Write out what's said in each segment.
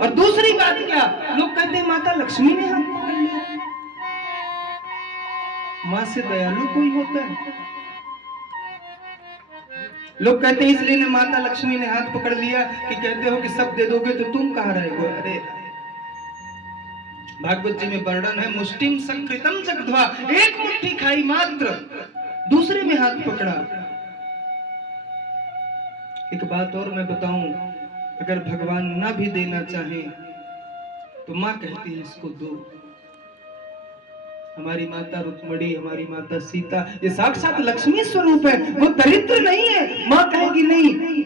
और दूसरी बात क्या, लोग कहते हैं माता लक्ष्मी ने हाथ पकड़ लिया। मां से दयालु कोई होता है? लोग कहते हैं इसलिए ने माता लक्ष्मी ने हाथ पकड़ लिया कि कहते हो कि सब दे दोगे तो तुम कहां रहोगे। अरे भागवत जी में वर्णन है, मुष्टिम सकृतम जगध्वा, एक मुट्ठी खाई मात्र, दूसरे में हाथ पकड़ा। एक बात और मैं बताऊं, अगर भगवान ना भी देना चाहे तो मां कहती है इसको दो। हमारी माता रुक्मणी, हमारी माता सीता, ये साक्षात लक्ष्मी स्वरूप है, वो दरिद्र नहीं है। मां कहेगी नहीं।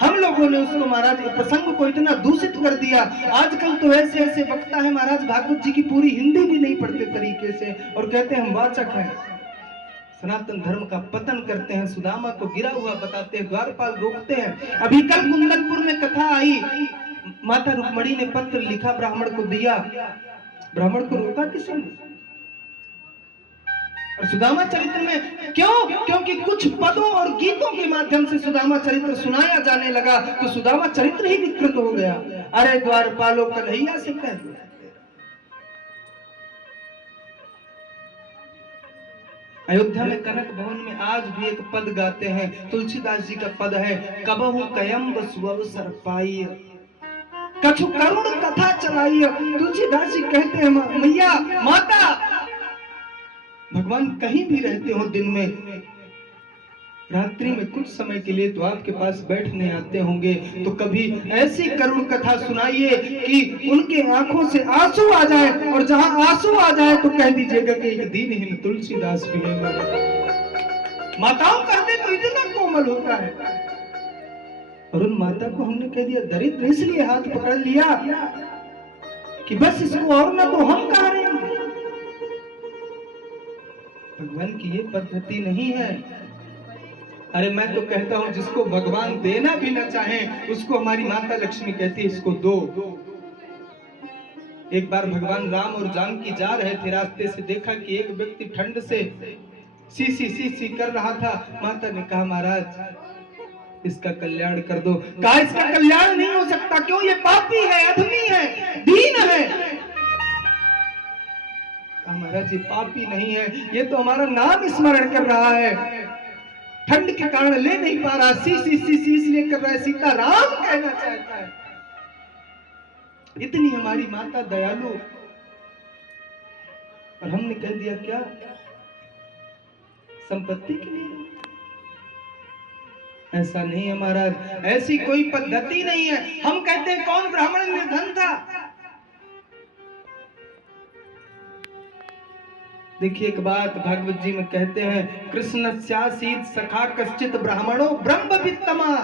हम लोगों ने उसको महाराज प्रसंग को इतना दूषित कर दिया। आजकल तो ऐसे ऐसे वक्ता है महाराज, भागवत जी की पूरी हिंदी भी नहीं पढ़ते तरीके से और कहते हैं हम वाचक हैं, सनातन धर्म का पतन करते हैं, सुदामा को गिरा हुआ बताते हैं, द्वारपाल रोकते हैं। अभी कल कुंदनपुर में कथा आई, माता रुक्मणी ने पत्र लिखा, ब्राह्मण को दिया, ब्राह्मण को रोका किसी ने? और सुदामा चरित्र में क्यों? क्योंकि कुछ पदों और गीतों के माध्यम से सुदामा चरित्र सुनाया जाने लगा तो सुदामा चरित्र ही विकृत हो गया। अरे द्वारपालो कन्हैया से कह दो। अयोध्या में कनक भवन में आज भी एक पद गाते हैं, तुलसीदास जी का पद है, कबहु कयम्ब सुअव सरपाई कछु करुण कथा चलाई। तुलसीदास जी कहते हैं मैया माता, भगवान कहीं भी रहते हो, दिन में रात्रि में कुछ समय के लिए तो आपके पास बैठने आते होंगे, तो कभी ऐसी करुण कथा सुनाइए कि उनके आंखों से आंसू आ जाए, और जहां आंसू आ जाए तो कह दीजिएगा कि एक दीनहीन तुलसीदास भी है। माताओं कहते तो इतना कोमल होता है, और उन माता को हमने कह दिया दरिद्र, इसलिए हाथ पकड़ लिया कि बस इसको और ना तो हम कह रहे हैं। भगवान की ये पद्धति नहीं है। अरे मैं तो कहता हूं जिसको भगवान देना भी ना चाहे उसको हमारी माता लक्ष्मी कहती है इसको दो। एक बार भगवान राम और जानकी जा रहे थे, रास्ते से देखा कि एक व्यक्ति ठंड से सी कर रहा था। माता ने कहा महाराज इसका कल्याण कर दो। कहा इसका कल्याण नहीं हो सकता, क्यों? ये पापी है, अधमी है, दीन है। महाराज ये पापी नहीं है, ये तो हमारा नाम स्मरण कर रहा है, ठंड के कारण ले नहीं पा रहा, सी इसलिए कर रहा है, सीता राम कहना चाहता है। इतनी हमारी माता दयालु, और हमने कह दिया क्या संपत्ति के लिए? ऐसा नहीं है महाराज, ऐसी कोई पद्धति नहीं है। हम कहते हैं कौन ब्राह्मण निर्धन था? देखिए एक बात भागवत जी में कहते हैं, कृष्णस्यासीत सखा कश्चित ब्राह्मणो ब्रह्मवित्तमा।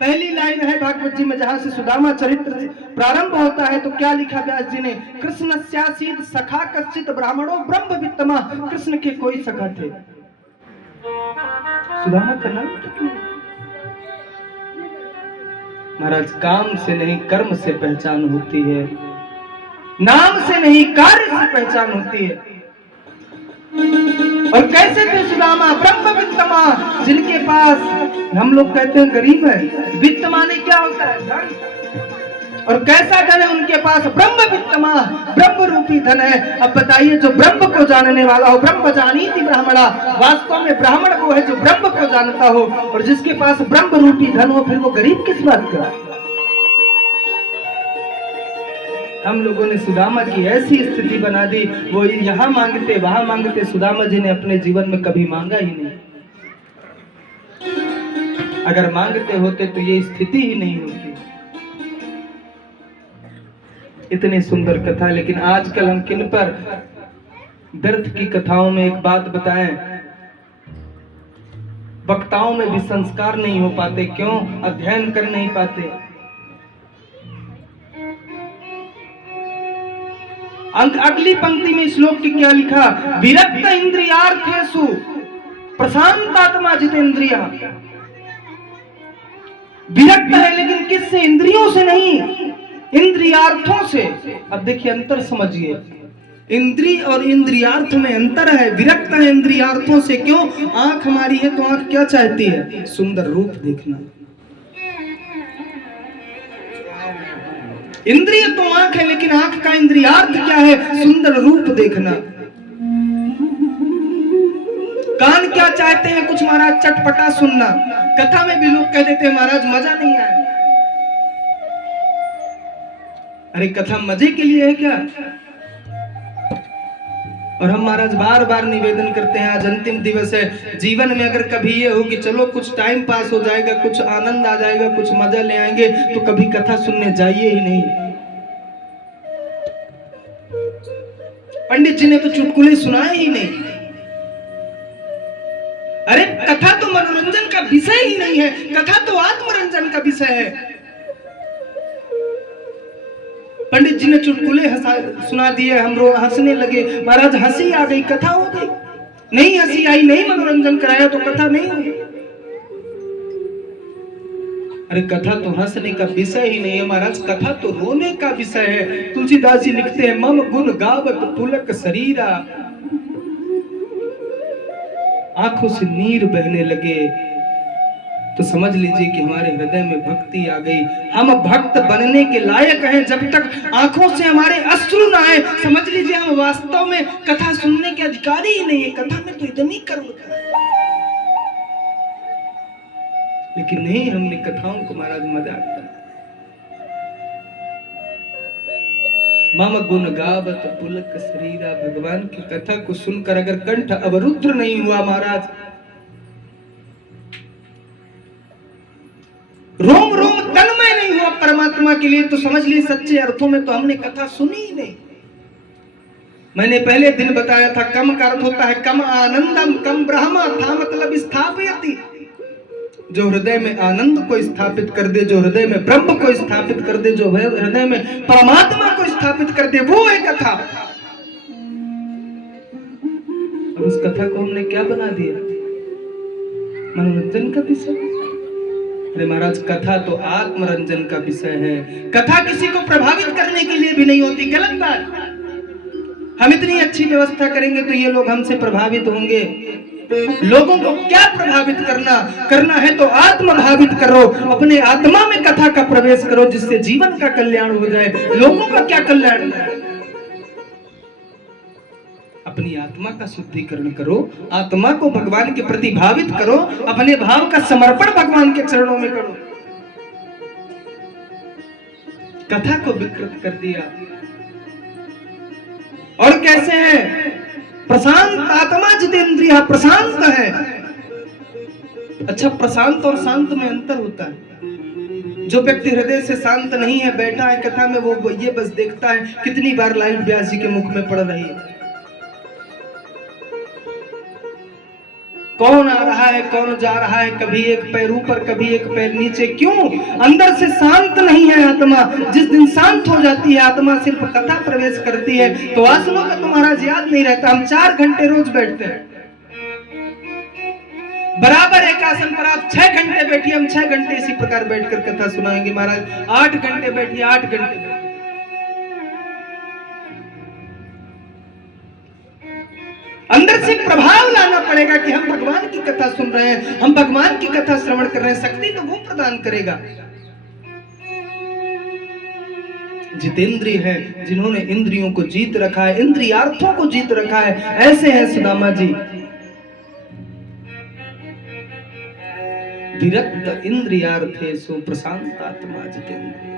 पहली लाइन है भागवत जी में जहां से सुदामा चरित्र प्रारंभ होता है, तो क्या लिखा व्यास जी ने? कृष्णस्यासीत सखा कश्चित ब्राह्मणो ब्रह्मवित्तमा। कृष्ण के कोई सखा थे, सुदामा का नाम क्या? महाराज काम से नहीं कर्म से पहचान होती है, नाम से नहीं कार्य से पहचान होती है। और कैसे थे सुदामा? ब्रह्मवित्तमा, जिनके पास, हम लोग कहते हैं गरीब है, वित्त माने क्या होता है? धन। और कैसा धन है उनके पास? ब्रह्मवित्तमा, ब्रह्म रूपी धन है। अब बताइए जो ब्रह्म को जानने वाला हो, ब्रह्म जानीति ब्राह्मणा, वास्तव में ब्राह्मण वो है जो ब्रह्म को जानता हो, और जिसके पास ब्रह्म रूपी धन हो, फिर वो गरीब किस बात का? हम लोगों ने सुदामा की ऐसी स्थिति बना दी, वो यहाँ मांगते वहां मांगते, सुदामा जी ने अपने जीवन में कभी मांगा ही नहीं। अगर मांगते होते तो ये स्थिति ही नहीं होती। इतनी सुंदर कथा, लेकिन आजकल हम किन पर व्यर्थ की कथाओं में एक बात बताएं, वक्ताओं में भी संस्कार नहीं हो पाते। क्यों? अध्ययन कर नहीं पाते। अगली पंक्ति में श्लोक की क्या लिखा? विरक्त इंद्रियार्थेषु प्रशांतात्मा जितेंद्रिया। विरक्त है लेकिन किससे? इंद्रियों से नहीं, इंद्रियार्थों से। अब देखिए अंतर समझिए, इंद्रिय और इंद्रियार्थ में अंतर है। विरक्त है इंद्रियार्थों से। क्यों? आंख हमारी है तो आंख क्या चाहती है? सुंदर रूप देखना। इंद्रिय तो आंख है, लेकिन आंख का इंद्रियार्थ क्या है? सुंदर रूप देखना। कान क्या चाहते हैं? कुछ महाराज चटपटा सुनना। कथा में भी लोग कह देते हैं महाराज मजा नहीं आया। अरे कथा मजे के लिए है क्या? और हम महाराज बार बार निवेदन करते हैं, आज अंतिम दिवस है, जीवन में अगर कभी ये हो कि चलो कुछ टाइम पास हो जाएगा, कुछ आनंद आ जाएगा, कुछ मजा ले आएंगे, तो कभी कथा सुनने जाइए ही नहीं। पंडित जी ने तो चुटकुले सुनाए ही नहीं। अरे कथा तो मनोरंजन का विषय ही नहीं है, कथा तो आत्मरंजन का विषय है। पंडित जी ने चुटकुले सुना दिए, हम लोग हंसने लगे, महाराज हंसी आ गई, कथा हो गई। नहीं हंसी आई, नहीं मनोरंजन कराया, तो कथा नहीं हुई। अरे कथा तो हंसने का विषय ही नहीं है महाराज, कथा तो रोने का विषय है। तुलसीदास जी लिखते हैं, मम गुण गावत पुलक शरीरा, आंखों से नीर बहने लगे, तो समझ लीजिए कि हमारे हृदय में भक्ति आ गई। हम भक्त बनने के लायक हैं। जब तक आंखों से हमारे अश्रु ना आए, समझ लीजिए हम वास्तव में कथा सुनने के अधिकारी ही नहीं है। कथा में तो इतनी करुणा है, लेकिन नहीं, हमने कथाओं को महाराज मजाक कर। मम गुण गावत पुलक शरीरा, भगवान की कथा को सुनकर अगर कंठ अवरुद्ध नहीं हुआ महाराज, रोम रोम तन्मय नहीं हुआ परमात्मा के लिए, तो समझ लीजिए सच्चे अर्थों में तो हमने कथा सुनी ही नहीं। मैंने पहले दिन बताया था, कम का अर्थ होता है कम आनंदम, कम ब्रह्म था मतलब स्थापयति, जो हृदय में आनंद को स्थापित कर दे, जो हृदय में ब्रह्म को स्थापित कर दे, जो हृदय में परमात्मा को स्थापित कर दे, वो है कथा। और उस कथा को हमने क्या बना दिया? मनोरंजन का विषय। अरे महाराज कथा तो आत्मरंजन का विषय है। कथा किसी को प्रभावित करने के लिए भी नहीं होती, गलत बात। हम इतनी अच्छी व्यवस्था करेंगे तो ये लोग हमसे प्रभावित होंगे। लोगों को क्या प्रभावित करना है तो आत्म भावित करो, अपने आत्मा में कथा का प्रवेश करो, जिससे जीवन का कल्याण हो जाए। लोगों का क्या कल्याण? अपनी आत्मा का शुद्धिकरण करो, आत्मा को भगवान के प्रति भावित करो, अपने भाव का समर्पण भगवान के चरणों में करो। कथा को विकृत कर दिया। और कैसे है? प्रशांत आत्मा जितेंद्रिय, प्रशांत है। अच्छा, प्रशांत और शांत में अंतर होता है। जो व्यक्ति हृदय से शांत नहीं है, बैठा है कथा में, वो ये बस देखता है कितनी बार लाइट व्यास जी के मुख में पड़ रही है, कौन आ रहा है कौन जा रहा है, कभी एक पैर ऊपर कभी एक पैर नीचे। क्यों? अंदर से शांत नहीं है आत्मा। जिस दिन शांत हो जाती है आत्मा, सिर्फ कथा प्रवेश करती है, तो आसनों का तो महाराज याद नहीं रहता। हम 4 घंटे रोज बैठते हैं, बराबर एक आसन पर आप 6 घंटे बैठिए, हम 6 घंटे इसी प्रकार बैठकर कथा सुनाएंगे। महाराज 8 घंटे बैठिए, 8 घंटे बैठिए। अंदर से प्रभाव लाना पड़ेगा कि हम भगवान की कथा सुन रहे हैं, हम भगवान की कथा श्रवण कर रहे हैं। शक्ति तो वो प्रदान करेगा। जितेंद्रिय है, जिन्होंने इंद्रियों को जीत रखा है, इंद्रियार्थों को जीत रखा है, ऐसे हैं सुदामा जी। विरक्त इंद्रियार्थे सो प्रशांत आत्मा जितेंद्रिय।